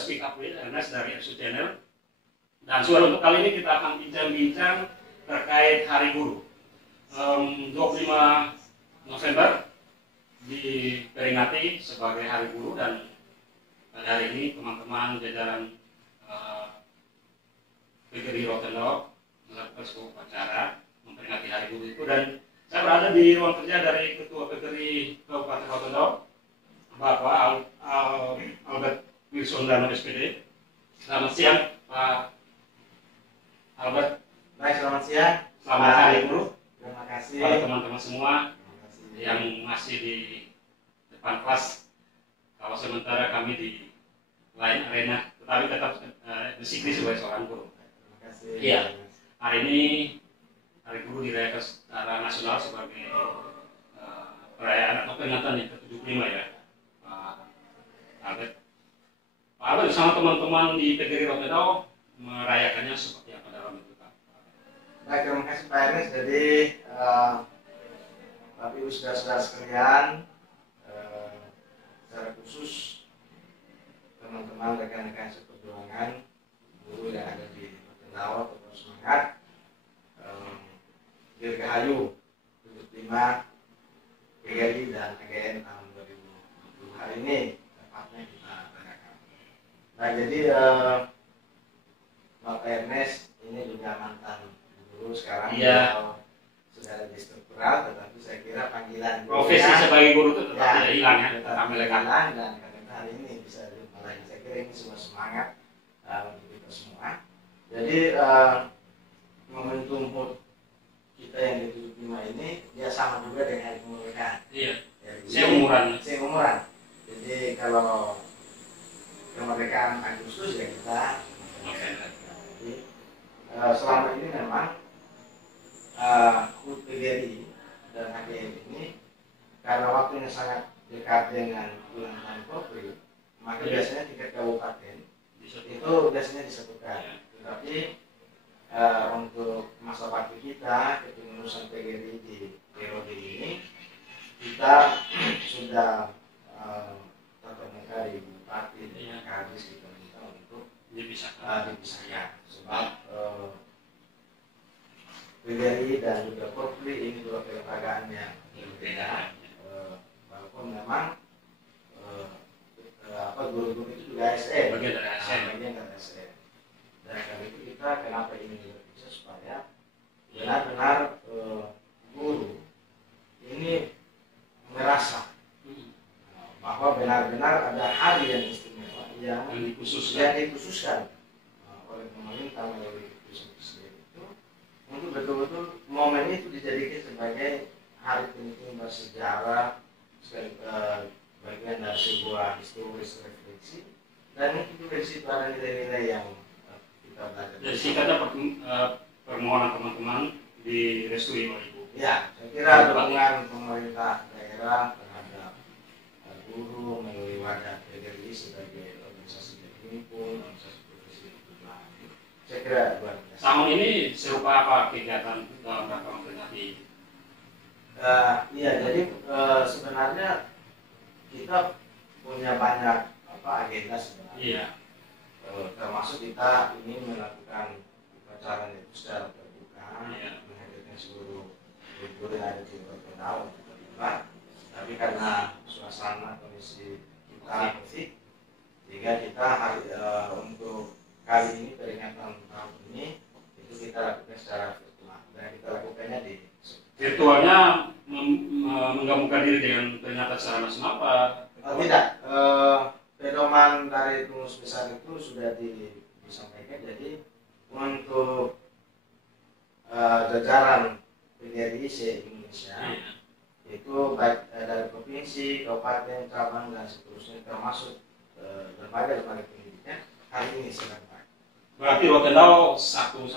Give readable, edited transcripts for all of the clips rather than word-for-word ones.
Speak Up with Ernest dari SU Channel. Dan soal untuk kali ini kita akan bincang-bincang terkait Hari Guru. 25 November diperingati sebagai Hari Guru, dan pada hari ini teman-teman jajaran PGRI Rotendao melakukan sebuah upacara memperingati Hari Guru itu, dan saya berada di ruang kerja dari Ketua PGRI Kabupaten Rotendao, Bapak Albert Wilson Dano SPD. Selamat siang Pak Albert. Baik, selamat siang. Selamat Hari Guru. Terima kasih. Para teman-teman semua yang masih di depan kelas. Kalau sementara kami di lain arena, tetapi tetap bersikup sebagai seorang guru. Terima kasih. Iya. Hari ini Hari Guru dirayakan secara nasional sebagai perayaan atau peringatan yang ke-75 ya, Pak Albert. Pak Albert bersama teman-teman di PGRI Rotendao merayakannya seperti apa dalam itu, Pak? Baik, terima kasih Pak Ernest. Jadi, Bapak Ibu saudara-saudara sekalian, secara khusus teman-teman rekan-rekan seperjuangan guru yang ada di Rotendao, tetap semangat. Dirgahayu 75 PGRI dan AGN tahun 2020 hari ini tepatnya kita rayakan. Nah, jadi Bapak Ernest ini juga mantan guru, sekarang sudah lebih struktural, tetapi saya kira panggilan Profesi sebagai guru itu tetap tidak hilang ya, tetap melekat. Dan karena hari ini bisa jumpa lagi, saya kira ini semua semangat untuk kita semua. Jadi momentum kita yang di 75 ini dia sama juga dengan hari kemerdekaan. Iya. Seumuran. Jadi kalau kemerdekaan Agustus ya kita. Jadi selama ini memang PGRI dan AGN ini karena waktunya sangat dekat dengan bulan tahun Kopri, maka biasanya tingkat kabupaten itu biasanya disebutkan. Tetapi untuk masa bakti kita kepengurusan PGRI di periode ini kita sudah tatap muka di Bupati dengan Kadis kita minta untuk dipisahkan sebab PGRI dan juga Kopri ini dua kelembagaan yang berbeda, walaupun memang guru-guru itu juga ASN, bagian dari ASN. Dan karena itu kita kenapa ini bisa supaya benar-benar guru ini merasa bahwa benar-benar ada hari yang istimewa yang dikhususkan oleh pemerintah melalui keputusan presiden itu untuk betul-betul momen itu dijadikan sebagai hari penting bersejarah, bagian dari sebuah historis refleksi, dan mungkin juga di situ ada nilai-nilai yang jadi singkatnya permohonan teman-teman direstui oleh Ibu. Ya, saya kira dukungan pemerintah daerah terhadap guru melalui wadah PGRI sebagai organisasi berhimpun, organisasi profesi berkelanjutan. Saya kira luar biasa. Tahun ini serupa apa kegiatan dalam rangka memperingati? Iya, jadi sebenarnya kita punya banyak agenda sebenarnya. Iya. Termasuk kita ingin melakukan upacara itu secara terbuka, menghadirkan seluruh guru yang ada di Rotendao untuk terlibat. Tapi karena suasana kondisi kita COVID, sehingga kita untuk kali ini peringatan tahun ini itu kita lakukan secara virtual, dan kita lakukannya di virtualnya menggabungkan diri dengan peringatan secara nasional apa? Tidak. Pedoman dari rumus besar itu sudah disampaikan. Jadi untuk jajaran PGRI se-Indonesia itu baik dari provinsi, kabupaten, cabang dan seterusnya termasuk lembaga-lembaga pendidikan hari ini sedang baik. Berarti Rotendao satu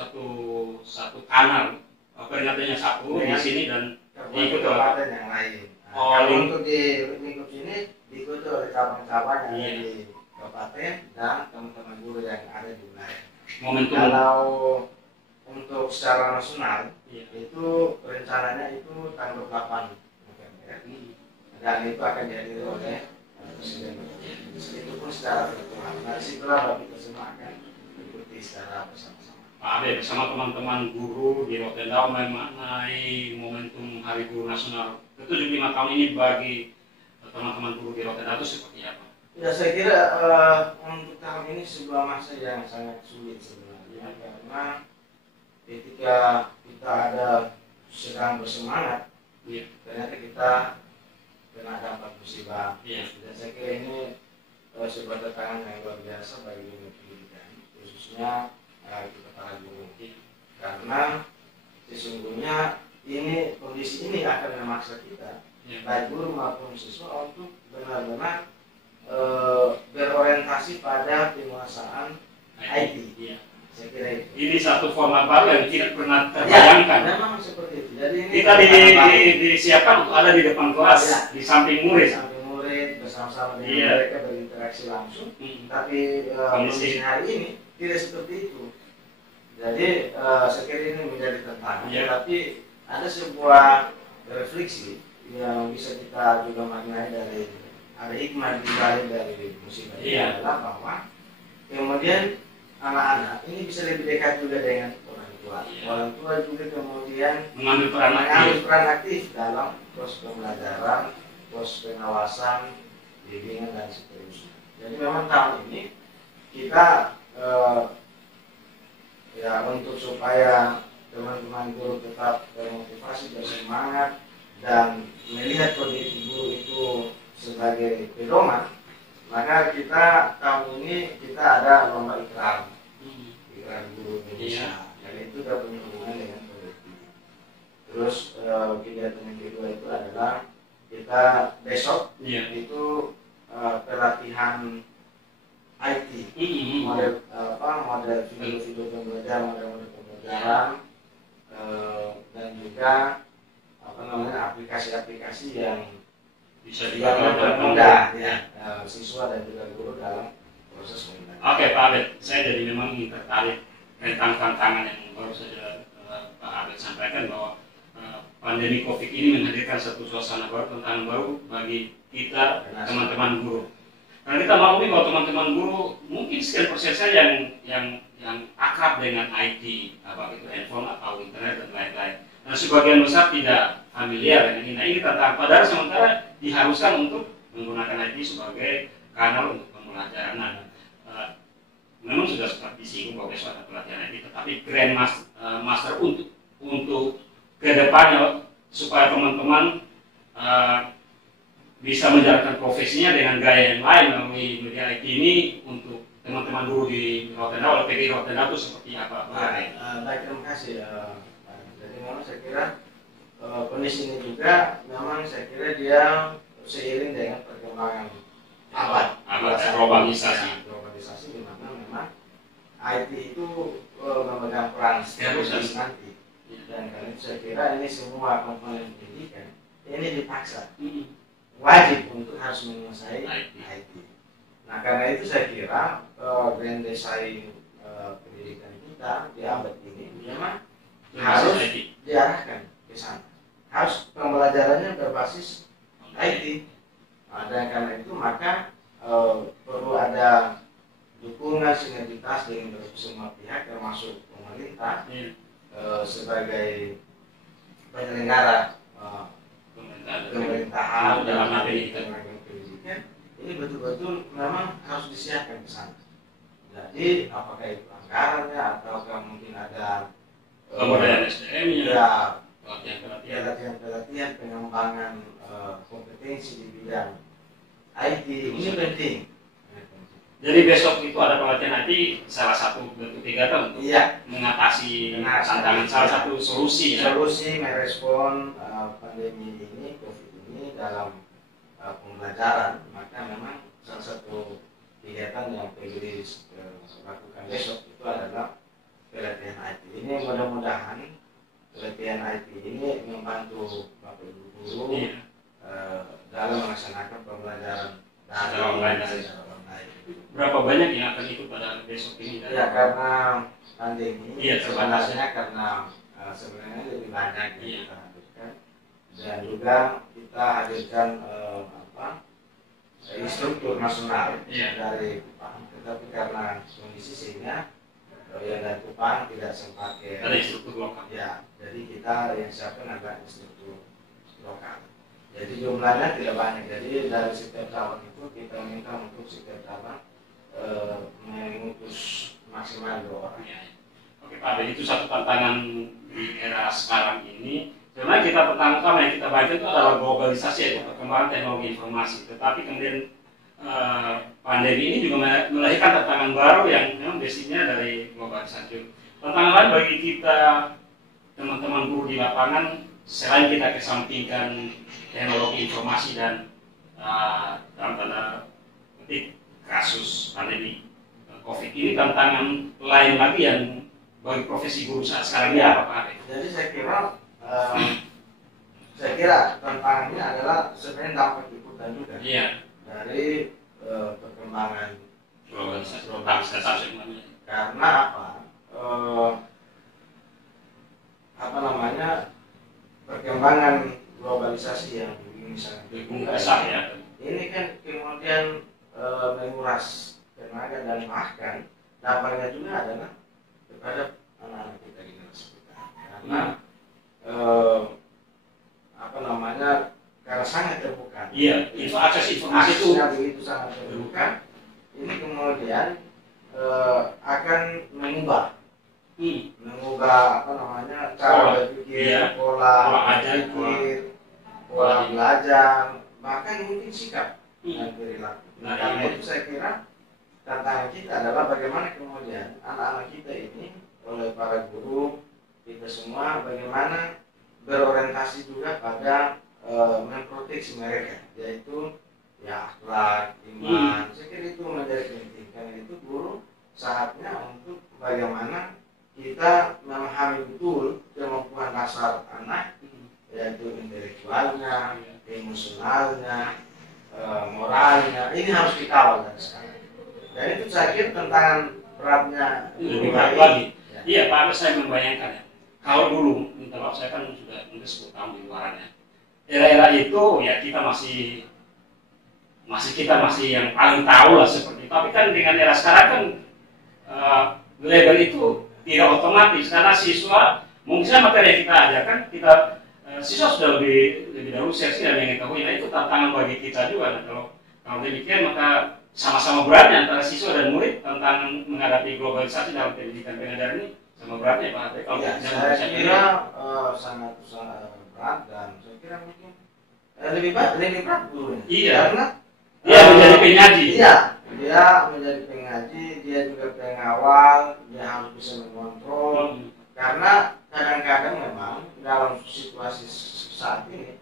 kanal peringatannya satu di sini dan diikuti kabupaten yang lain. Kalau untuk di lingkup sini diikuti oleh cabang-cabang yang ada di kabupaten dan teman-teman guru yang ada di wilayah. Momentum. Kalau untuk secara nasional itu rencananya itu tanggal 8 November dan itu akan dihadiri oleh presiden itu pun secara virtual. Nah, disitulah kita semua akan ikuti secara bersama-sama. Pak Abe bersama teman-teman guru di Rotendao memaknai momentum Hari Guru Nasional ke-75 tahun ini bagi teman-teman guru di Rotendao itu seperti apa? Ya, saya kira untuk tahun ini sebuah masa yang sangat sulit sebenarnya, karena ketika kita ada sedang bersemangat, ternyata kita kena dampak musibah. Dan saya kira ini sebuah tantangan yang luar biasa bagi dunia pendidikan, khususnya kita para guru, karena sesungguhnya ini kondisi ini akan memaksa kita, baik guru maupun siswa, untuk benar-benar berorientasi pada penguasaan IT. Saya kira itu. Ini satu format baru yang tidak pernah terbayangkan. Ya, memang seperti itu. Jadi ini kita disiapkan untuk ada di depan kelas, di samping murid. Bersama-sama dengan mereka berinteraksi langsung. Tapi kondisi hari ini tidak seperti itu. Jadi saya kira ini menjadi tantangan. Tapi ada sebuah refleksi yang bisa kita juga maknai dari ada hikmah di balik dari musibah ini adalah bahwa kemudian anak-anak ini bisa lebih dekat juga dengan orang tua. Orang tua juga kemudian mengambil peran aktif dalam proses pembelajaran, proses pengawasan, bimbingan dan seterusnya. Jadi memang tahun ini kita untuk supaya teman-teman guru tetap termotivasi, bersemangat, dan melihat kondisi guru itu sebagai pedoman, maka kita tahun ini kita ada lomba ikrar guru Indonesia, dan itu sudah punya hubungan dengan politik. Terus kegiatan yang kedua itu adalah kita besok itu pelatihan IT, model video pembelajaran, model pembelajaran, dan juga aplikasi-aplikasi yang bisa mudah siswa dan juga guru dalam proses pembelajaran. Oke Pak Abed, saya jadi memang ingin tertarik tentang tantangan yang baru saja Pak Abed sampaikan, bahwa pandemi COVID ini menghadirkan satu suasana baru, tantangan baru bagi kita teman-teman guru. Karena kita maklumi bahwa teman-teman guru mungkin sekian persen saja yang akrab dengan IT, apa itu handphone atau internet dan lain-lain. Dan sebagian besar tidak familiar dengan ini. Nah, ini tantangan. Padahal sementara diharuskan untuk menggunakan IT sebagai kanal untuk pembelajaran. Nah, memang sudah sempat disinggung bahwa besok ada pelatihan IT, tetapi Grand Master untuk kedepannya supaya teman-teman bisa menjalankan profesinya dengan gaya yang lain melalui media IT ini, untuk teman-teman guru di Rotendao, PGRI Rotendao itu seperti apa? Baik, terima kasih. Jadi memang saya kira kondisi ini juga memang saya kira dia seiring dengan perkembangan globalisasi, di mana memang IT itu memegang peran strategis nanti. Dan karena itu saya kira ini semua komponen pendidikan ini dipaksa wajib untuk harus menguasai IT. Nah, karena itu saya kira grand design pendidikan kita di abad ini memang harus diarahkan ke sana. Harus pembelajarannya berbasis IT. Dan karena itu maka perlu ada dukungan sinergitas dengan semua pihak, termasuk pemerintah sebagai penyelenggara pemerintahan dalam hal ini pendidikan. Ini betul-betul memang harus disiapkan ke sana. Jadi apakah itu anggarannya ataukah mungkin ada pemberdayaan SDM-nya, pelatihan pengembangan kompetensi di bidang IT ini penting. Jadi besok itu ada pelatihan IT, salah satu bentuk kegiatan untuk mengatasi tantangan, salah satu solusi merespon pandemi ini, COVID ini dalam pembelajaran. Maka memang salah satu kegiatan yang PGRI lakukan besok itu adalah pelatihan IT. Ini mudah-mudahan pelatihan IT ini membantu Bapak Ibu guru dalam melaksanakan pembelajaran secara online. Berapa banyak yang akan ikut pada besok ini? Ya, karena pandemi sebenarnya karena sebenarnya lebih banyak yang kita hadirkan, dan juga kita hadirkan instruktur nasional Iya. dari Kupang, tetapi karena kondisi sehingga yang dari Kupang tidak sempat Ada instruktur lokal. ya, jadi kita yang siapkan adalah instruktur lokal. Jadi jumlahnya tidak banyak. Jadi dari setiap cabang itu kita minta untuk setiap cabang mengutus maksimal 2 orang. Ya. Oke Pak Ade, itu satu tantangan di era sekarang ini. Sebenarnya kita pertama-tama yang kita baca itu adalah globalisasi, yaitu perkembangan teknologi informasi. Tetapi kemudian pandemi ini juga melahirkan tantangan baru yang memang basicnya dari globalisasi. Tantangan lain bagi kita teman-teman guru di lapangan, selain kita kesampingkan teknologi informasi dan dalam tanda petik kasus pandemi COVID ini, tantangan lain lagi yang bagi profesi guru saat sekarang ini apa Pak Ade? Jadi saya kira tantangannya adalah sebenarnya dapat ikutan juga Iya. dari perkembangan globalisasi. Karena apa namanya, perkembangan globalisasi yang begini sangat besar ya. ini kan kemudian menguras tenaga dan bahkan dampaknya juga adalah kepada anak-anak kita generasi kita, karena apa namanya, karena sangat terbuka. Iya, itu akses informasi itu begitu sangat terbuka. Ini kemudian akan mengubah apa namanya, cara berpikir, pola pikir, pola belajar, bahkan mungkin sikap dan perilaku. Nah, karena itu saya kira tantangan kita adalah bagaimana kemudian anak-anak kita ini, oleh para guru kita semua, bagaimana berorientasi juga pada memproteksi mereka, yaitu ya akhlak, iman. Saya kira itu menjadi penting. Karena itu guru saatnya untuk bagaimana kita memahami betul kemampuan dasar anak, yaitu intelektualnya, emosionalnya, moralnya. Ini harus dikawal dari sekarang. Dan itu saya kira tantangan beratnya lebih berat lagi. Iya Pak, saya membayangkan ya. Kalau dulu, minta maaf saya kan sudah 10 tahun di luarannya. Era-era itu ya kita masih yang paling tahu lah seperti itu. Tapi kan dengan era sekarang kan label itu tidak otomatis, karena siswa mungkin materi yang kita ajarkan, siswa sudah lebih dahulu sesi dan mengetahui. Nah, itu tantangan bagi kita juga. Nah, kalau demikian maka sama-sama beratnya antara siswa dan murid tentang menghadapi globalisasi dalam pendidikan pengajaran ini sama beratnya Pak. Kalau ya, saya kira sangat berat, dan saya kira mungkin lebih berat gurunya. Iya. Karena dia menjadi penyaji. Iya, dia menjadi pengaji, dia juga pengawal, dia harus bisa mengontrol. Karena kadang-kadang memang dalam situasi saat ini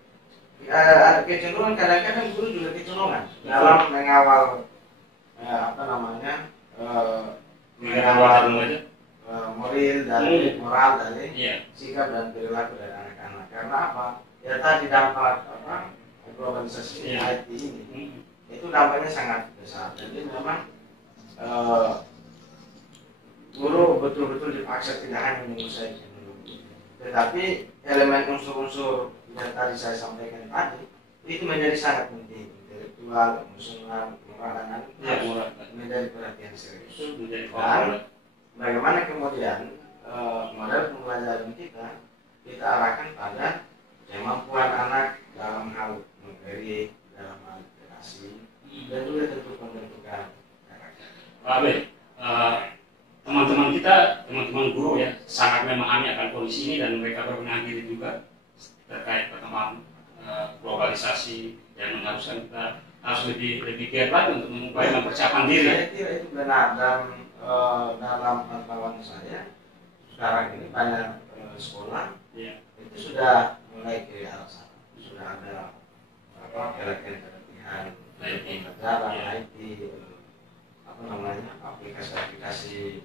ada kecenderungan, kadang-kadang guru juga kecenderungan dalam mengawal mengawal moral dari sikap dan perilaku dari anak-anak. Karena apa? Ya tadi dampak globalisasi IT ini. Itu dampaknya sangat besar. Jadi memang guru betul-betul dipaksa tidak hanya menyelesaikan dulu, tetapi elemen unsur-unsur yang tadi saya sampaikan tadi itu menjadi sangat penting. Intelektual, emosional, moral, dan menjadi perhatian serius. Dan bagaimana kemudian model pembelajaran kita arahkan pada kemampuan anak dalam hal materi, dalam hal literasi, dan juga tentu pembentukan karakter. Pak Abe, teman-teman guru ya sangat memahami akan kondisi ini, dan mereka berbenah diri juga terkait perkembangan globalisasi yang mengharuskan kita harus lebih giat lagi untuk mempersiapkan diri. Saya kira itu benar, dan dalam pantauan saya sekarang ini banyak sekolah itu sudah mulai ke arah sana, sudah ada pelatihan pelajaran IT, aplikasi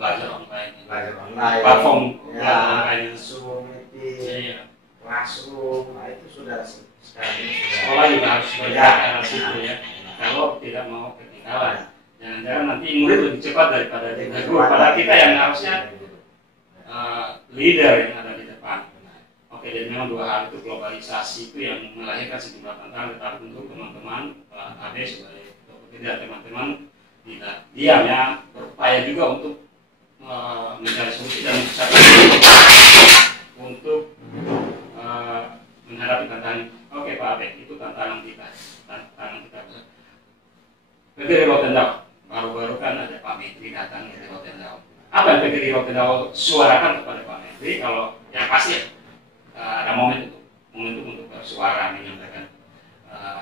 belajar online, platform online, Zoom, Meeting, Classroom. Nah, itu sudah sekarang ini sekolah juga harus belajar ke situ ya. Kalau tidak mau ketinggalan, jangan-jangan nanti murid lebih cepat daripada guru. Padahal kita yang harusnya leader yang ada di depan. Oke, dan memang dua hal itu, globalisasi itu yang melahirkan sejumlah tantangan, tetapi untuk teman-teman AD sebagai pekerja, teman-teman tidak diam ya, berupaya juga untuk mencari solusi dan untuk menghadapi tantangan. Oke Pak Abed, itu tantangan kita. PGRI Rotendao, baru-baru kan ada Pak Menteri datang dari Rotendao. Apa yang PGRI Rotendao suarakan kepada Pak Menteri? Kalau yang pasti ada momentum untuk bersuara, menyampaikan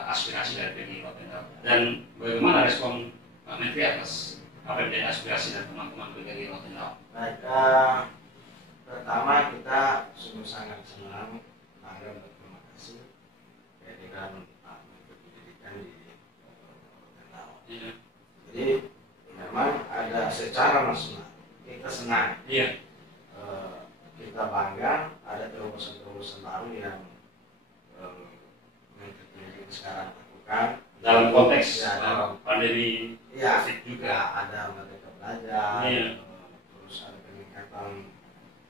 aspirasi dari PGRI Rotendao. Dan bagaimana respon Pak Menteri atas apa yang menjadi aspirasi dari teman-teman PGRI Rotendao? Baik, pertama kita sungguh sangat senang, bangga dan terima kasih kehadiran Pak Menteri Pendidikan di Rotendao. Jadi memang ada secara nasional kita senang, kita bangga ada terobosan-terobosan baru yang Menteri Pendidikan sekarang lakukan dalam konteks ya, dalam pandemi COVID juga. Ada Merdeka Belajar, Iya. terus ada peningkatan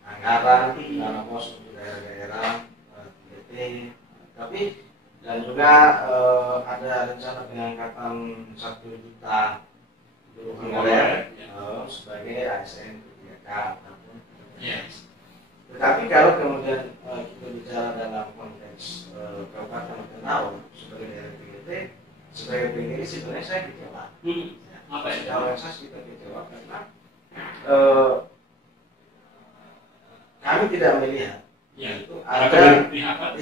anggaran dana pos untuk daerah-daerah 3T, tapi dan juga ada rencana pengangkatan 1 juta guru honorer sebagai ASN 3K. Tetapi kalau kemudian kita bicara dalam konteks Kabupaten Rotendao sebagai daerah 3T, sebagai PGRI sebenarnya saya kecewa. Apa ya? Kalau yang saya kita kecewa karena kami tidak melihat itu ada keberpihakan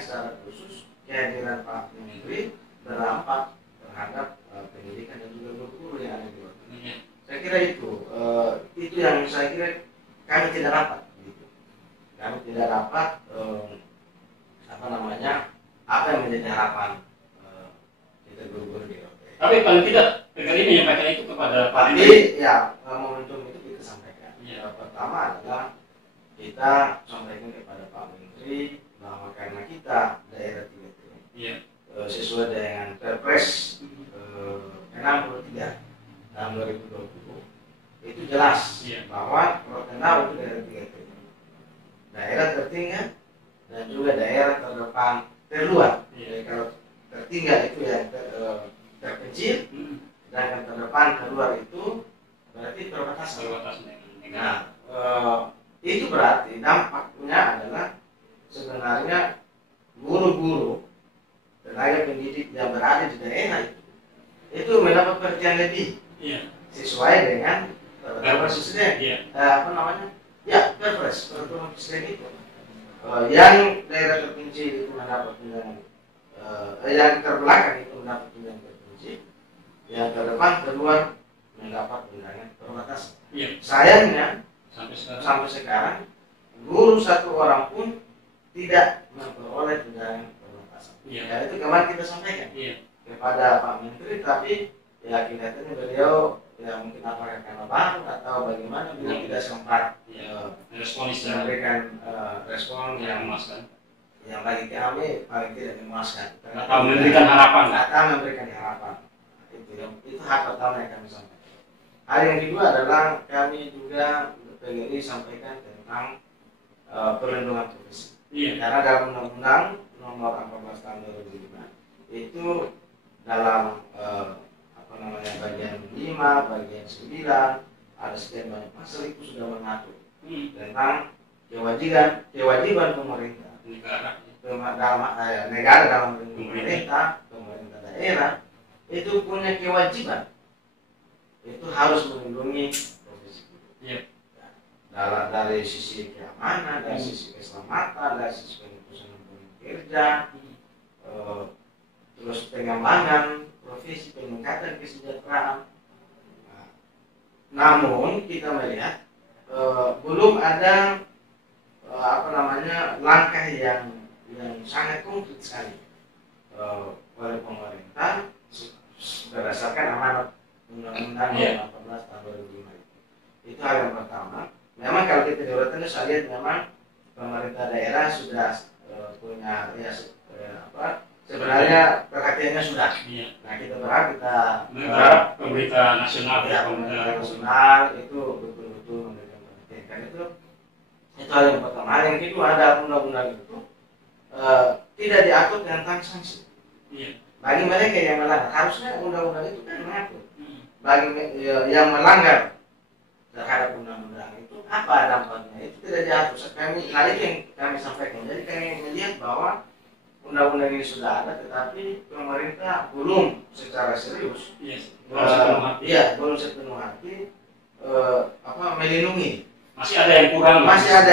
secara khusus kehadiran Pak Menteri berdampak terhadap pendidikan dan juga guru yang ada di Rotendao. Saya kira itu yang saya kira kami tidak dapat. Kami tidak dapat apa yang menjadi harapan kita guru-guru di Rotendao. Tapi paling tidak PGRI menyampaikan itu kepada Pak Menteri. Tapi ya momentum itu kita sampaikan. Pertama adalah kita sampaikan kepada Pak Menteri bahwa karena kita daerah 3T sesuai dengan Perpres 63 tahun 2020 itu jelas bahwa Rotendao itu daerah 3T, daerah tertinggal dan juga daerah terdepan terluar. Jadi kalau tertinggal itu yang terpencil dan yang terdepan terluar itu berarti perbatasan. Nah, itu berarti dampaknya adalah sebenarnya guru-guru tenaga pendidik yang berada di daerah itu mendapat perhatian lebih sesuai dengan Perpres Presiden. Perpres Peraturan Presiden itu yang daerah terpencil itu mendapat tunjangan, yang terbelakang itu mendapat tunjangan terpencil, yang terdepan terluar mendapat tunjangan perbatasan. Sayangnya sampai sekarang guru satu orang pun tidak memperoleh tunjangan perbatasan. Ya itu kemarin kita sampaikan kepada Pak Menteri, tapi ya kelihatannya beliau ya mungkin apakah karena baru atau bagaimana beliau tidak sempat memberikan respon yang memuaskan. Yang bagi kami paling tidak memuaskan. Atau memberikan harapan. Itu hak pertama yang kami sampaikan. Hal yang kedua adalah kami juga PGRI sampaikan tentang perlindungan profesi. Karena dalam Undang-Undang Nomor 14 Tahun 2005 itu dalam bagian 5, bagian 9 ada sekian banyak pasal itu sudah mengatur tentang kewajiban pemerintah negara dalam pemerintah daerah itu punya kewajiban itu harus melindungi profesi guru. Dari sisi keamanan, dari sisi keselamatan, dari sisi pengurusan kerja, terus pengembangan profesi, peningkatan kesejahteraan. Namun kita melihat belum ada langkah yang sangat konkret sekali oleh pemerintah berdasarkan amanat Undang-Undang Nomor 14 Tahun 2005. Itu hal yang pertama. Memang kalau kita di Rotendao saya lihat memang pemerintah daerah sudah punya sebenarnya perhatiannya sudah. Nah kita berharap pemerintah nasional pemerintah nasional itu betul-betul memberikan perhatian. Karena itu hal yang pertama. Hal yang kedua, ada undang-undang itu tidak diatur tentang sanksi. Iya. Bagi mereka yang melanggar, harusnya undang-undang itu kan mengatur. Bagi yang melanggar terhadap undang-undang itu apa dampaknya, itu tidak diatur. Nah itu yang kami sampaikan. Jadi kami melihat bahwa undang-undang ini sudah ada, tetapi pemerintah belum secara serius, belum sepenuh hati melindungi. Masih ada yang kurang. Masih ada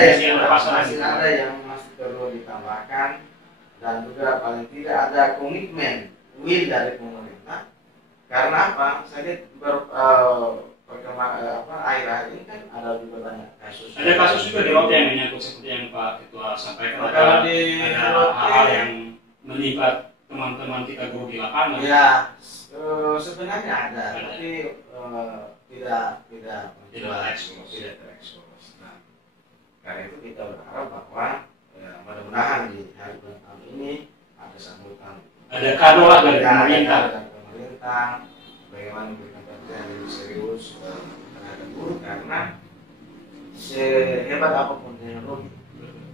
yang masih perlu ditambahkan, dan juga paling tidak ada komitmen will dari pemerintah. Karena apa? Saya lihat akhir-akhir ini kan ada juga banyak kasus. Ada kasus juga di Rote yang menyangkut seperti yang Pak Ketua sampaikan. Kalau Ada hal yang menimpa teman-teman kita guru di lapangan. Ya, sebenarnya ada, tapi tidak terekspos. Nah, karena itu kita berharap bahwa mudah-mudahan di hari pertama ini ada sambutan. Ada kado lah dari pemerintah, bagaimana memberikan perhatian yang serius terhadap guru, karena sehebat apapun teknologi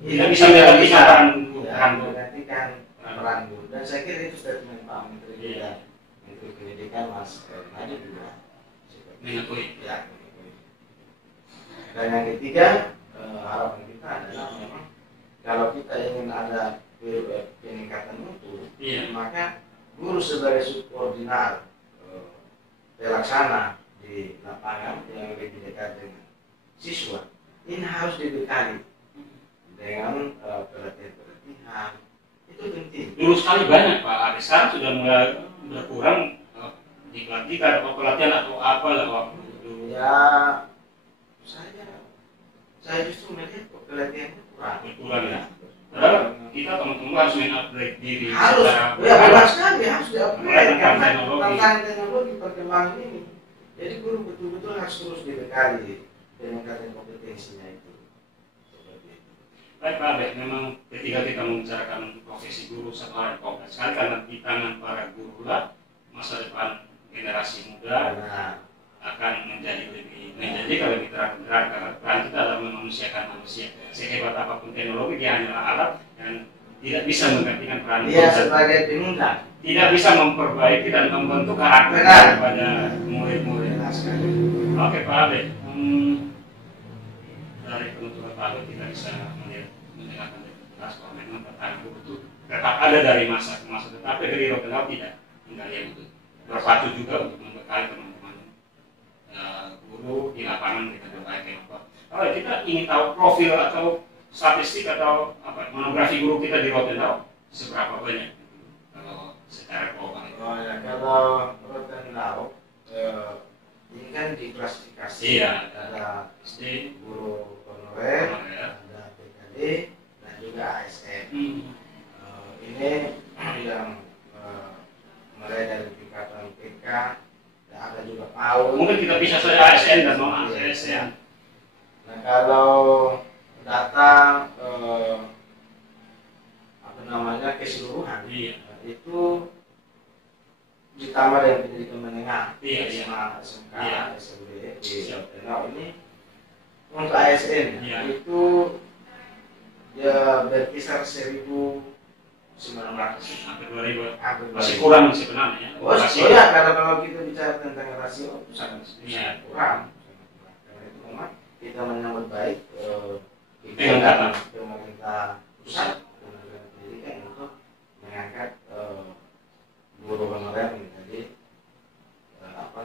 tidak bisa menggantikan peran guru. Dan saya kira itu statement Pak Menteri juga, Menteri Pendidikan Mas Nadiem juga mengakui. Ya. Dan yang ketiga, harapan kita adalah memang kalau kita ingin ada peningkatan mutu, maka guru sebagai subordinat pelaksana di lapangan yang lebih dekat dengan siswa ini harus dibekali dengan pelatihan. Itu penting. Dulu sekali banyak Pak, ada sekarang sudah mulai berkurang dipelatihan atau pelatihan atau apa lah waktu dulu. Ya, saya justru melihat pelatihannya berkurang ya. Padahal kita teman-teman harus mengupgrade diri. Harus di-upgrade karena tantangan teknologi perkembangan ini. Jadi guru betul-betul harus terus dibekali dengan kompetensinya itu. Baik Pak Abed, memang ketika kita membicarakan profesi guru satu hal yang kompleks sekali, karena di tangan para guru lah masa depan generasi muda akan menjadi lebih terang karena peran kita adalah memanusiakan manusia. Sehebat apapun teknologi, dia hanyalah alat yang tidak bisa menggantikan peran dia sebagai penunjang, tidak bisa memperbaiki dan membentuk karakter daripada murid-murid. Oke Pak Abed, dari penuturan Pak Abed kita bisa mendengarkan jelas bahwa memang pertahanan guru itu tetap ada dari masa ke masa, tetapi dari Rotterdam tidak tinggal yang itu berpacu juga untuk membekali teman-teman guru di lapangan kita berbagai apa. Kalau kita ingin tahu profil atau statistik atau monografi guru kita di Rotterdam seberapa banyak kalau secara global? Oh ya, kalau Rotterdam ini kan diklasifikasi. Iya, ada SD, guru honorer, ada PKD, dan juga ASN. Ini yang mulai dari tingkatan PK, dan ada juga PAUD. Mungkin kita bisa saja ASN dan non ASN. Nah kalau data keseluruhan, itu ditambah dengan pendidikan menengah, SMA, SMK, SMB, di Rotterdam ini untuk ASN itu ya berkisar 1.900, hampir 2.000, masih kurang sebenarnya. Oh ya, kalau kita bicara tentang rasio itu sangat kurang. Karena itu memang kita menyambut baik pemerintah pusat, Kementerian Pendidikan untuk mengangkat guru honorer menjadi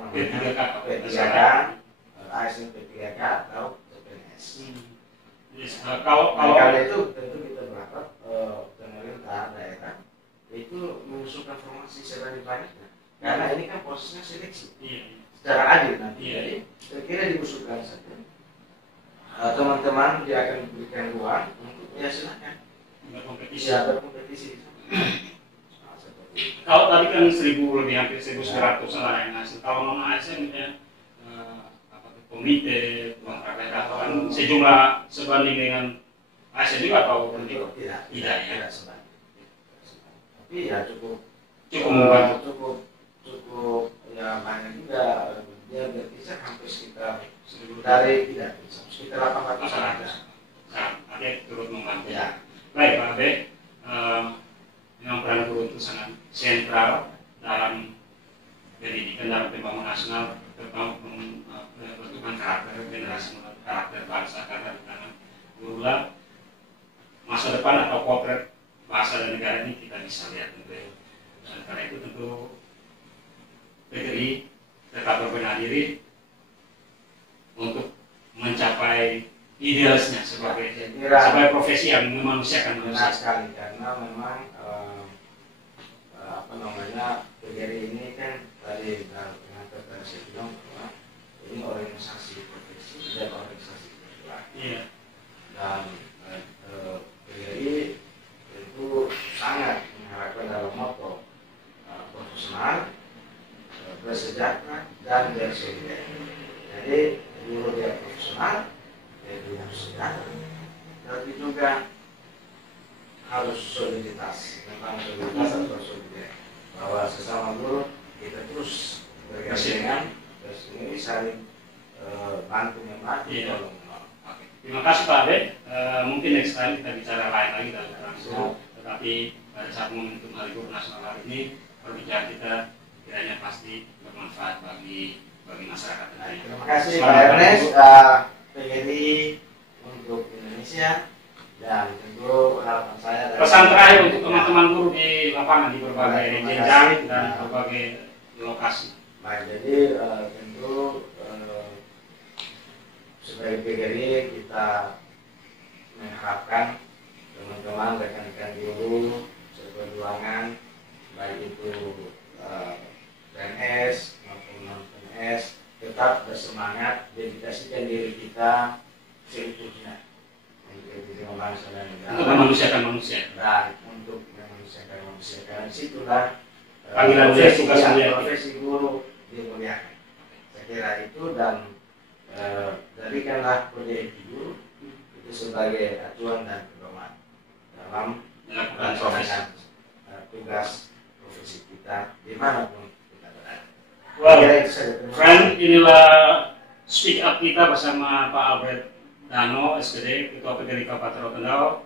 P3K, ASN P3K atau PNS. Karena itu tentu kita berharap pemerintah daerah itu mengusulkan formasi sebanyak banyaknya, karena ini kan prosesnya seleksi secara adil nanti. Jadi saya kira diusulkan saja, teman-teman dia akan diberikan ruang untuk silakan berkompetisi. Kalau tadi kan 1.000 lebih, hampir 1.900 lah yang ngasih. Kalau non ASN komite kontrak sejumlah sebanding dengan ASN juga atau tidak sebanding. Tapi ya cukup ya banyak juga, dia berkisar hampir sekitar dari sekitar 800 ada. Abe, memang peran guru itu sangat sentral dalam pendidikan dalam pembangunan nasional, terutama bentukan karakter generasi muda, karakter bangsa, karena di tangan gurulah masa depan atau potret bangsa dan negara ini kita bisa lihat tentu ya. Dan karena itu tentu PGRI tetap berbenah diri untuk mencapai idealisnya sebagai profesi yang memanusiakan manusia. Benar sekali, karena memang PGRI ini kan tadi dengan kata saya bilang bahwa ini organisasi profesi dan organisasi kultural. Iya. Dan PGRI itu sangat mengharapkan dalam motto profesional, bersejahtera dan bersolidaritas. Jadi guru dia profesional, dia harus sejahtera, tapi juga harus soliditas, tentang soliditas atau solidaritas, bahwa sesama guru kita terus bergandengan, terus ini saling bantu membantu. Iya. Terima kasih Pak Abe. Mungkin next time kita bicara lain lagi dalam langsung. Tetapi pada saat momentum Hari Guru Nasional hari ini, perbicaraan kita kiranya pasti bermanfaat bagi masyarakat. Terima kasih Pak Ernest, PGRI untuk Indonesia, dan tentu harapan saya pesan terakhir untuk teman-teman guru di lapangan di berbagai jenjang dan berbagai lokasi. Baik, jadi tentu sebagai PGRI kita mengharapkan teman-teman rekan-rekan guru seperjuangan, baik itu PNS maupun non PNS, tetap bersemangat, dedikasikan diri kita seutuhnya untuk kepentingan bangsa dan negara, Untuk memanusiakan manusia. dan untuk memanusiakan manusia. Karena disitulah Panggilan dia, tugas mulia. profesi guru dimuliakan. Saya kira itu, dan jadikanlah kode etik guru itu sebagai acuan dan pedoman dalam melaksanakan tugas profesi kita dimanapun kita berada. Well, Kira itu saja. Terima friend, kasih. inilah speak up kita bersama Pak Albert Dano, SPD, Ketua PGRI Kabupaten Rotendao,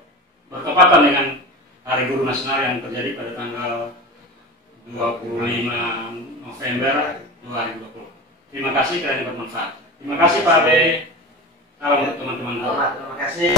bertepatan dengan Hari Guru Nasional yang terjadi pada tanggal 25 November 2020. Terima kasih, kiranya bermanfaat. Terima kasih Pak Abe. Salam untuk teman-teman. Terima kasih.